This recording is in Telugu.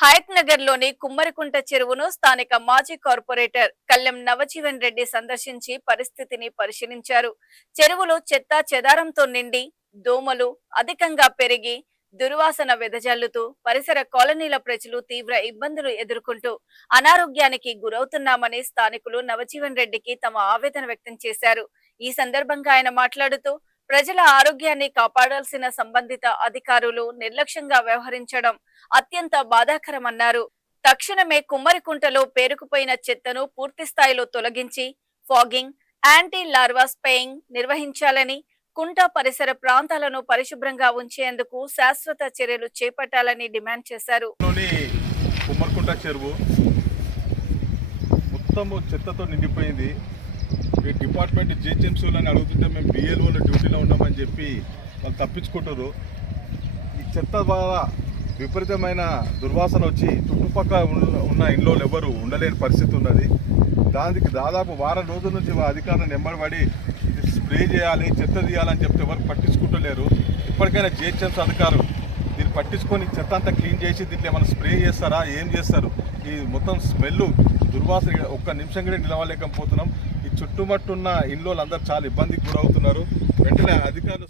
హయత్ నగర్ లోని కుమ్మరికుంట చెరువును స్థానిక మాజీ కార్పొరేటర్ కల్లెం నవజీవన్ రెడ్డి సందర్శించి పరిస్థితిని పరిశీలించారు. చెరువులో చెత్త చెదారంతో నిండి దోమలు అధికంగా పెరిగి దుర్వాసన వెదజల్లుతూ పరిసర కాలనీల ప్రజలు తీవ్ర ఇబ్బందులు ఎదుర్కొంటూ అనారోగ్యానికి గురవుతున్నామని స్థానికులు నవజీవన్ రెడ్డికి తమ ఆవేదన వ్యక్తం చేశారు. ఈ సందర్భంగా ఆయన మాట్లాడుతూ ప్రజల ఆరోగ్యాన్ని కాపాడాల్సిన సంబంధిత అధికారులు నిర్లక్ష్యంగా వ్యవహరించడం అత్యంత బాధాకరమన్నారు. తక్షణమే కుమ్మరికుంటలో పేరుకుపోయిన చెత్తను పూర్తి స్థాయిలో తొలగించి ఫాగింగ్, యాంటీ లార్వా స్ప్రేయింగ్ నిర్వహించాలని, కుంట పరిసర ప్రాంతాలను పరిశుభ్రంగా ఉంచేందుకు శాశ్వత చర్యలు చేపట్టాలని డిమాండ్ చేశారు. కుమ్మరికుంట చెరువు మొత్తం చెత్తతో నిండిపోయింది. ఈ డిపార్ట్మెంట్ జిహెచ్ఎంసీలని అడుగుతుంటే మేము బిఎల్ఓలో డ్యూటీలో ఉన్నామని చెప్పి వాళ్ళు తప్పించుకుంటారు. ఈ చెత్త ద్వారా విపరీతమైన దుర్వాసన వచ్చి చుట్టుపక్కల ఉన్న ఇంట్లో ఎవరు ఉండలేని పరిస్థితి ఉన్నది. దానికి దాదాపు వారం రోజుల నుంచి అధికారులను నెంబడిపడి ఇది స్ప్రే చేయాలి, చెత్త తీయాలని చెప్తే ఎవరు పట్టించుకుంటలేరు. ఇప్పటికైనా జిహెచ్ఎంసీ అధికారులు దీన్ని పట్టించుకొని చెత్త అంతా క్లీన్ చేసి దీంట్లో ఏమైనా స్ప్రే చేస్తారా, ఏం చేస్తారు? ఈ మొత్తం స్మెల్ దుర్వాసన ఒక్క నిమిషం కూడా నిలవలేకపోతున్నాం. ఈ చుట్టుమట్టున్న ఇండ్లు అందరూ చాలా ఇబ్బందికి గురవుతున్నారు. వెంటనే అధికారులు